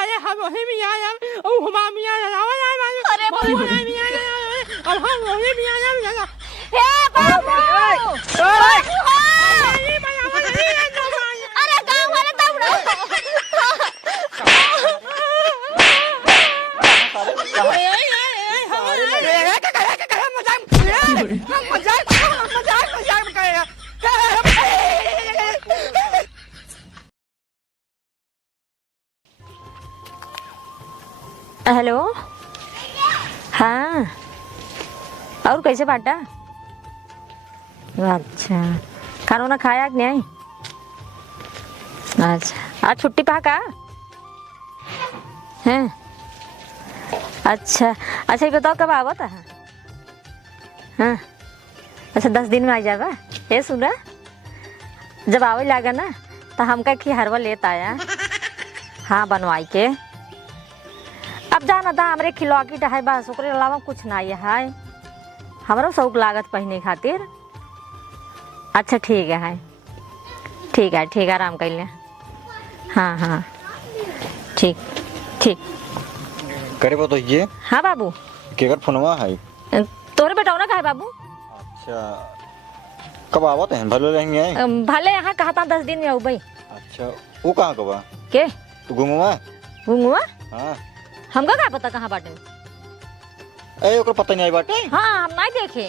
अरे हम वही भी आया ओ हम भी आया अरे बाबू भी आया और हम वही भी आया हे बाबू अरे गांव वाले दौड़ो हेलो हाँ और कैसे बाटा अच्छा खाना ना खाया कि नहीं अच्छा आज छुट्टी पा का हैं अच्छा अच्छा ये बताओ कब आवत है हाँ अच्छा 10 दिन में आ जावा ये सुना जब आवे लगा ना तो हमका खिहरवा लेता आया हाँ बनवाई के अब जाना था हमरे खिलवा की है बस ओकरे अलावा कुछ ना है हमारा शौक लागत पहने खातिर अच्छा ठीक है ठीक है आराम कर ले हाँ हाँ ठीक ठीक करे तो ये हाँ बाबू केकर फोनवा है तोरे बेटा ना कहा बाबू अच्छा कब आवत है भले रहेंगे भले यहाँ कहा था 10 दिन में आओ भाई अच्छा वो कहाँ कबा के तू घूमवा घूंगुआ हाँ हमका क्या पता कहाँ बाटे ए ओकर पता नहीं आई बाटे हाँ हम नहीं देखे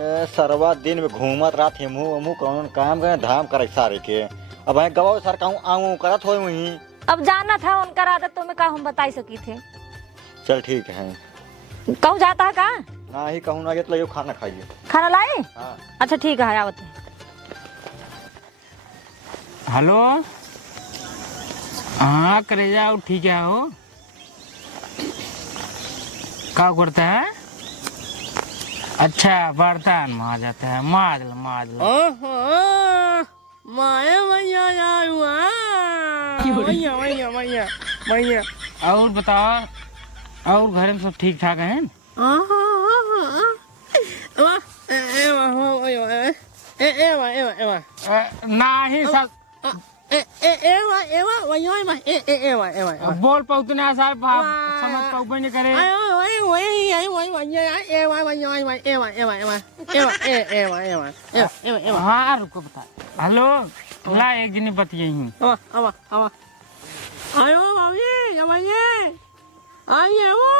ए सरवा दिन में घूमत रात हमू कौन काम करे धाम करे सारे के अब मैं गवाओ सर कहूँ आऊँ करत हो वहीं अब जाना था उनका आदत तो मैं का हम बता सकी थे चल ठीक है कहूँ जाता है कहाँ ना ही कहूँ ना ये तो खाना खाइए खाना लाए हाँ अच्छा ठीक है आवत है हेलो हाँ करे जाओ ठीक है हो क्या करता है अच्छा बर्तन माँ जाता है माज भैया और बताओ और घर में सब ठीक ठाक है नहीं सब बोल पाते ना सर समझ पाऊ नहीं करे हाँ रुको बता हेलो ला एक दिन बतिये हूँ आयो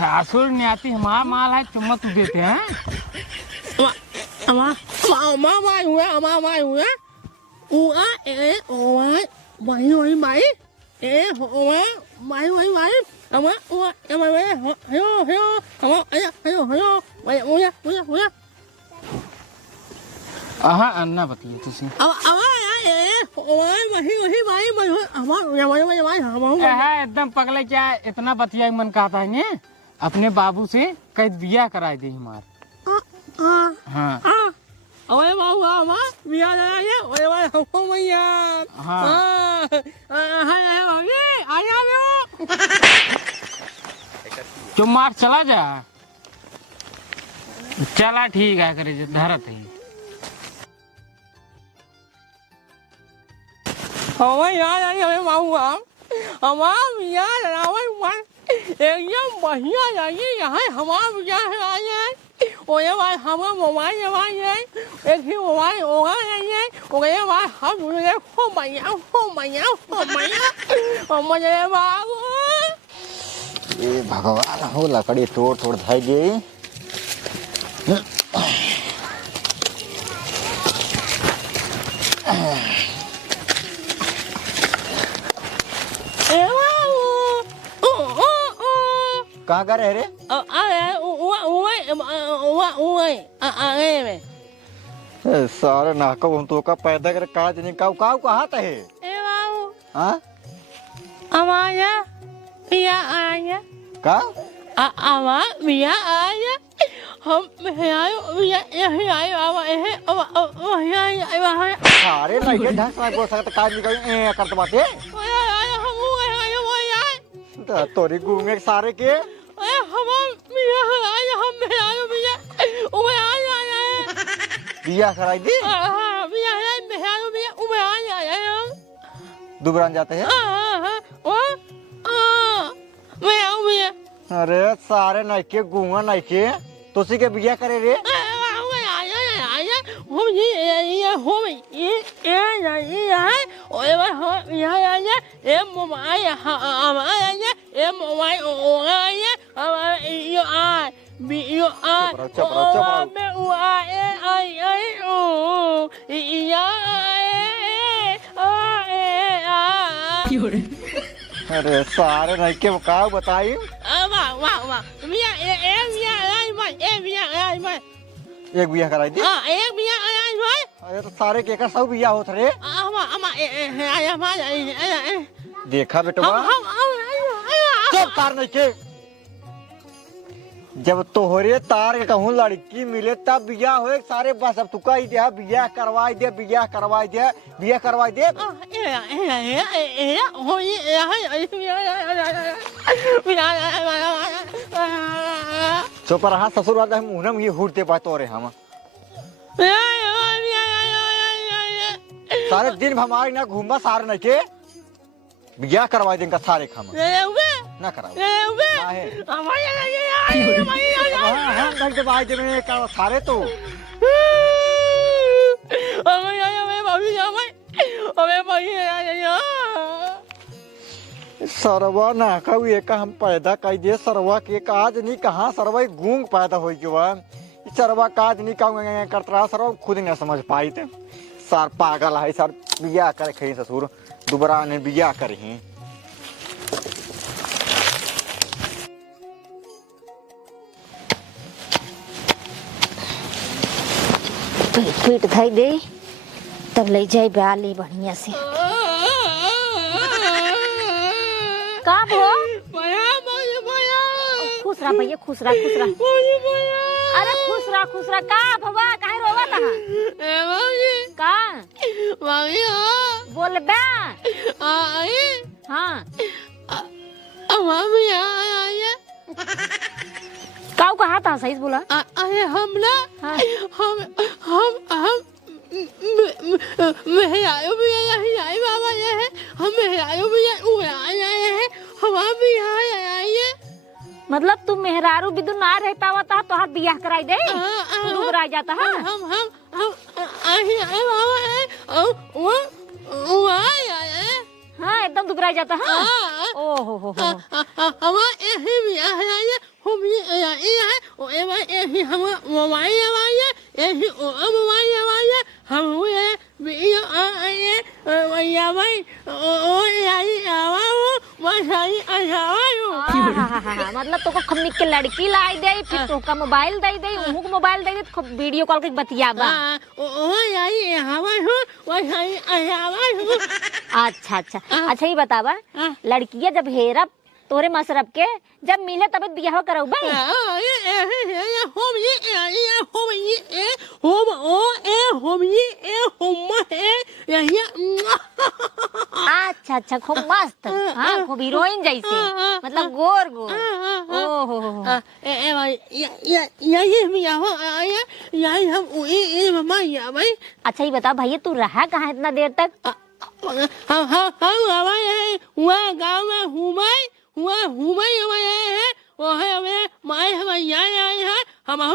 सासुर नहीं आती हमारा माल है चुम्मा तू देते हैं अन्ना बतलिए तुझे एकदम पगले क्या इतना बतिया मन कहता है अपने बाबू से कई बिया करा दे हमार हाँ अरे बाबू बिया चुम्मा चला जा चला ठीक है करे धरत है एकदम बढ़िया लगी यहाँ हमारा ओए भाई हमारा मोबाइल है एक ही मोबाइल होगा नहीं है ओए भाई हम हो भैया मजे बाबू ए भगवान हो लकड़ी तोड़ धाई गई कहाँ का रह रे सारे नाको हम तो का पैदा कर का जने का कहाँ था है हाँ हमारा बिया आया का हमारा बिया आया हम बिया यही आए अरे नहीं ढंग से बोल सकता काज निकल ए करत बाटे तोरी घूमे सारे के बिया कराई दी बिया है मेहरारू बिया उमरान आया है दुबरान जाते हैं मैं आऊं बिया अरे सारे नाइके गुंगा नाइके तुसी के बिया करे रे हम ये हम ये है और ये मोबाइल हमारा ये मोबाइल होगा ये हमारा यो आ यो आ मैं आई ओ या अरे सारे नाइके का बताई वाह वाह वाह बिया एक बिया कराई दी एक बिया अरे तो सारे के सब बिया होत रे देखा बेटवा चुप तार नहीं के जब तोहरे तार के कहूँ लड़की मिले तब बिया हो सारे बस अब तुका ही दे बिया करवाई दे बिया करवाई दे बिया करवाई दे चुप रहा ससुर वाला मुंह में ये हुड़ते पाए तोरे हम सारे दिन हमारे ना घूमा सारे नहीं के बिया करवा देंगे सारे खम ना कराओ सारे तो सरवा ना कहू एक हम पैदा कर दिए सरवा के काज नहीं कहाँ सरवा गूंग पैदा हो गया सरवा काज नहीं कहूँ करता सरवा खुद नहीं समझ पाई थे सर पागल है सर बिया करे खी ससुर दोबारा ने बिया करी पीट धाई दे तब ले जाए ब्याली बढ़िया से का भो खुश रहा भैया खुश रहा अरे खुश रहा का भवा काहे रोवा था का बोल बे हाँ काऊ कहा था सही बोला अरे हम ना हाँ। हम मेहरारू भी आई बाबा ये है हम मेहरारू भी आए हैं हमारा भी आए मतलब तुम मेहरारू बिदु ना रह पावा था तो हाथ बियाह कराई दे तू रह जाता है हम आए बाबा है वो आए हाँ एकदम दुबरा जाता है ओहो हो हमारा यही बियाह है हम ये है और ये हम मोबाइल है यही मोबाइल है हम हुए बिया आए भैया भाई ओ यही आवा बस आई आवा मतलब तो को खमनी के लड़की लाई दे फिर तो का मोबाइल दे दे उहु को मोबाइल दे तो वीडियो कॉल के बतियाबा ओ यही आवा हो बस आई आवा अच्छा ये बतावा लड़कियां जब हेरा तोरे मसरब के जब मिले तब बियाह करौ भाई अच्छा खूब मस्त हाँ खूब हीरोइन जैसे मतलब गोर ओहो यही हम भाई अच्छा ये बता भैया तू रहा कहाँ इतना देर तक हम वहाँ गाँव में हुमाई है वो है हमें माए हमारे आए हैं हम है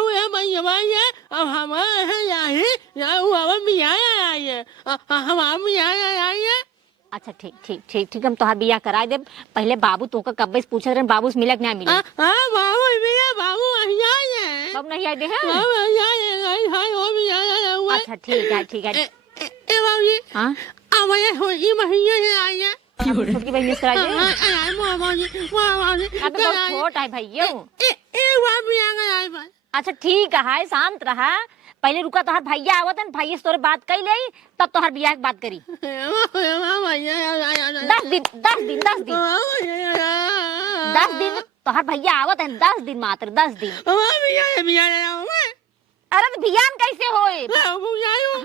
अब हमारे यहाँ भी आए हमारा भी आए अच्छा ठीक हम तोहार बियाह कराए दे पहले बाबू तो कब से पूछे रहे बाबू से मिला कि नहीं मिला बाबू कब नहीं आए दे अच्छा ठीक है हाँ छोटकी बहन मिस कराई दे छोट है भैया अच्छा ठीक है शांत रहा पहले रुका तोहर भैया आवत है भैया से तोरे बात कर ले तब तोहर बियाह की बात करी 10 दिन तोहर भैया आवत है 10 दिन मात्र 10 दिन अरे तो बियान कैसे होए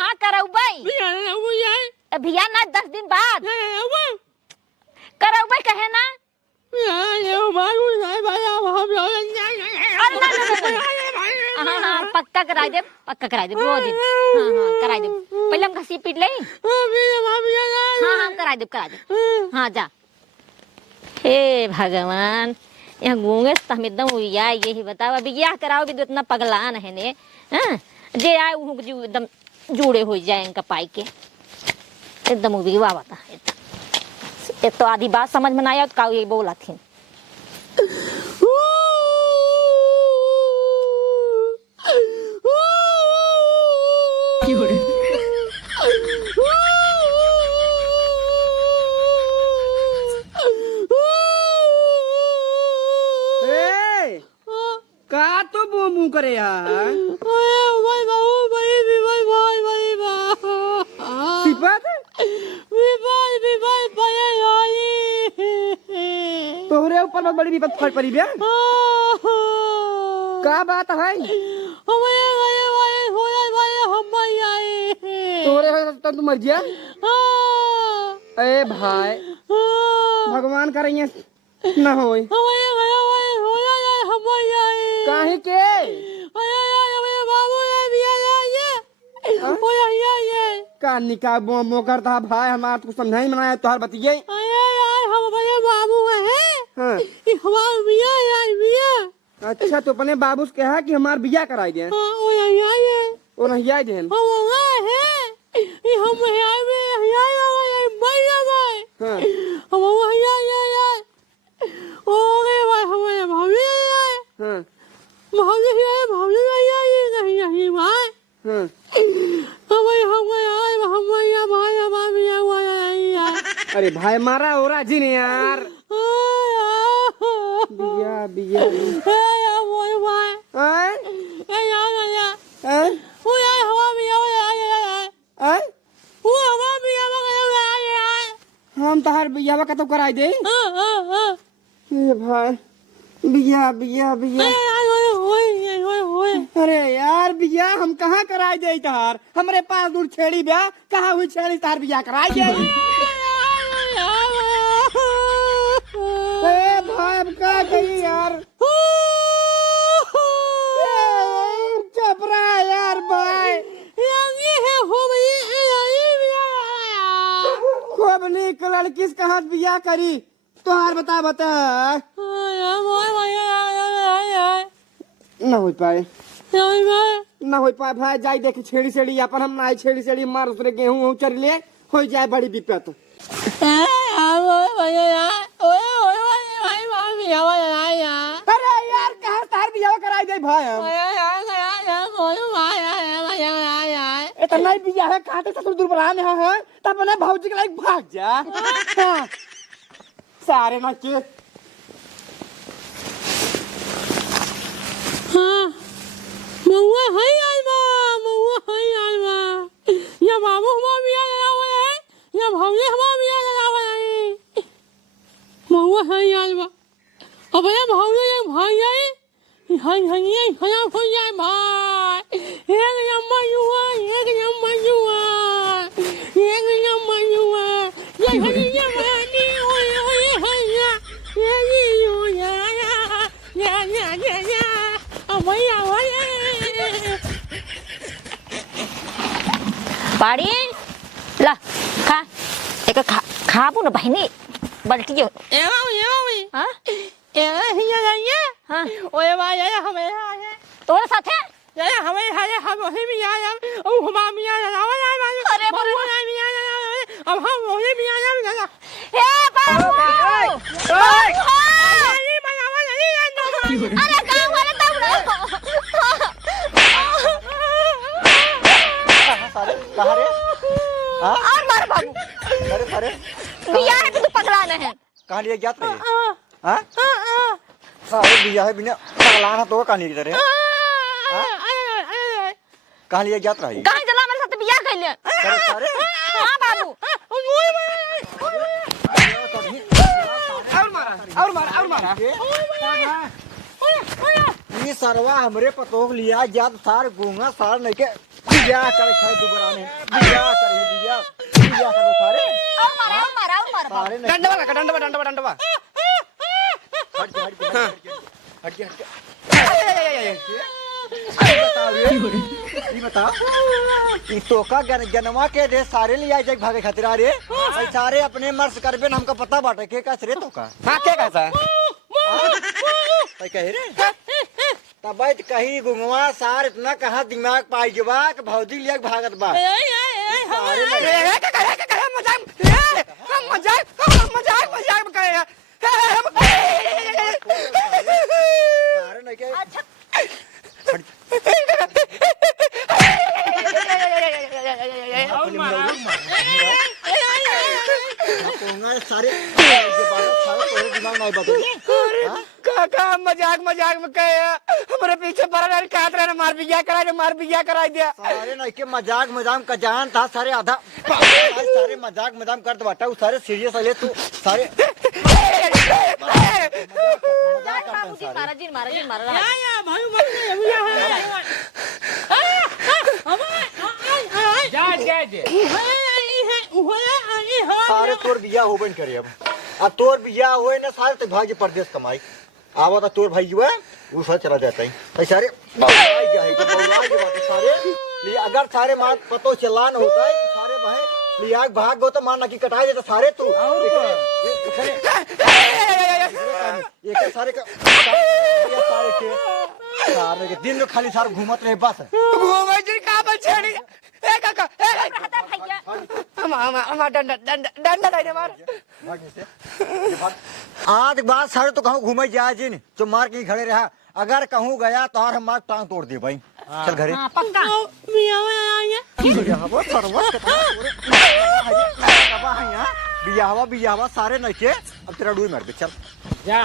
हाँ करऊ भाई बियान ना 10 दिन बाद करऊ भाई कहे ना हाँ हाँ पक्का करा दे रोज। हाँ हाँ करा दे, पहले हम घसी पीट ले। हाँ हाँ करा दे हाँ जा। हे भगवान, यहाँ गूंगे तो हम एकदम उया यही बताओ, अभी क्या कराओ भी तो इतना पगलान है ने। हाँ जे आए वो एकदम जुड़े हो जाए इनका पाई के एकदम उबीवा बता। एक तो आधी बात समझ में ना आया तो का ये बोला थी। का तो बूमू करे यार सिपत तोहरे ऊपर बहुत बड़ी विपद फट पड़ी बे। का बात है तोहरे तो तू मर गया। ए भाई भगवान करेंगे ना होए काहे के का निकाह बो करता भाई हमारा तो समझाई मनाया तोहर बतिये। हाँ। अच्छा तो अपने बाबू से कहा कि हमार बिया कराई दे और नहीं आई देन। अरे भाई मारा हो रहा जी ने यार बिया बिया हम तहार बिया का तो कराई दे भाई बिया बिया बिया। अरे यार बिया हम कहाँ कराई दे तहार हमारे पास दूर छेड़ी ब्याह कहाँ हुई छेड़ी तार बिया कराई दे। भाई अब क्या कही यार चपरा यार भाई खूब निक लड़की से कहाँ बिया करी तुहार बता न हो पाए न हो पाए भाई जाई देख छेड़ी छेड़ी अपन हम ना छेड़ी छेड़ी मार उसरे गेहूं चर ले हो जाए बड़ी विपत। अरे यार कहाँ तार बिया कराई दे भाई हम इतना बिया है काटे ससुर दुर्बलान है तब अपने भौजी के लायक भाग जा। हाँ। सारे ना के हाँ मऊआ है आलमा या बाबू हमारा बिया लगावा है या भौजी हमारा बिया लगावा है मऊआ है आलमा अब ये भौजी ये भाई है हनिए खराब हो जाए भाई एक नंबर युवा ये हनिए मानी पाड़ी ला खा एक खाबू ना बहनी बल्टी जो हाँ हाँ ओए भाई ये हमें है तोरे साथ है ये हमें है हम वही भी आया ओ हमारा भी आया ना अरे बाबू भी आया अब हम वही भी आया ना ए बाबू अरे काम वाले तब कहाँ रे और मार बाबू अरे बिया है तो पगला नहीं है कहाँ लिए ज्ञात रहे हाँ सारे बिया है बिना पगलाना तो कहाँ लिए रे कहाँ लिए ज्ञात रही कहाँ चला मेरे साथ बिया कर लिया सारे हाँ बाबू और मारा ये सरवा हमरे पतोग लिया जात सार गूंगा सार नहीं के बिया करे खाए दुबारा ने बिया कर सारे और मारा सारे नहीं डंडवा हट जा ई बताओ ई तोका जनवा के दे सारे ले आई जाए भागे खातिर रे भाई सारे अपने मर्ज करबे न हमका पता बाटे के का रे तोका हां के कहता भाई कहे रे तब बैठ कहीं गुंगवा सार इतना कहां दिमाग पाई जवा के भौजी लिया भागत बा सारे मजाक करे सारे नहीं के सारे दिमाग नहीं बता काका मजाक में कहे हमारे पीछे बड़ा काट रहे मार बिया करा दिया सारे नहीं के मजाक का जान था सारे आधा सारे मजाक कर दे बाटा सारे सीरियस ले तू सारे सारे तोर बिया हो बन करे अब तोर बिया हुए ना सारे तो भाग्य परदेश कमाई आवा तो तोर भाई जो है वो साथ चला जाता है तो सारे सारे अगर सारे मार पतो चलान होता है तो सारे भाई लिया भाग गो तो मार नकी कटाए देता सारे तू ये सारे का सारे के दिन में खाली सारे घूमत रहे बस घूमे जी का बचड़ी ए काका हम डंडा लाइने मार आज बाद सारे तो कहूँ घूमे जाए जिन जो मार के खड़े रहा अगर कहूँ गया तो हम मार टांग तोड़ दे भाई चल घरे पक्का बियाहवा सारे नहीं के अब तेरा डूई मार चल जा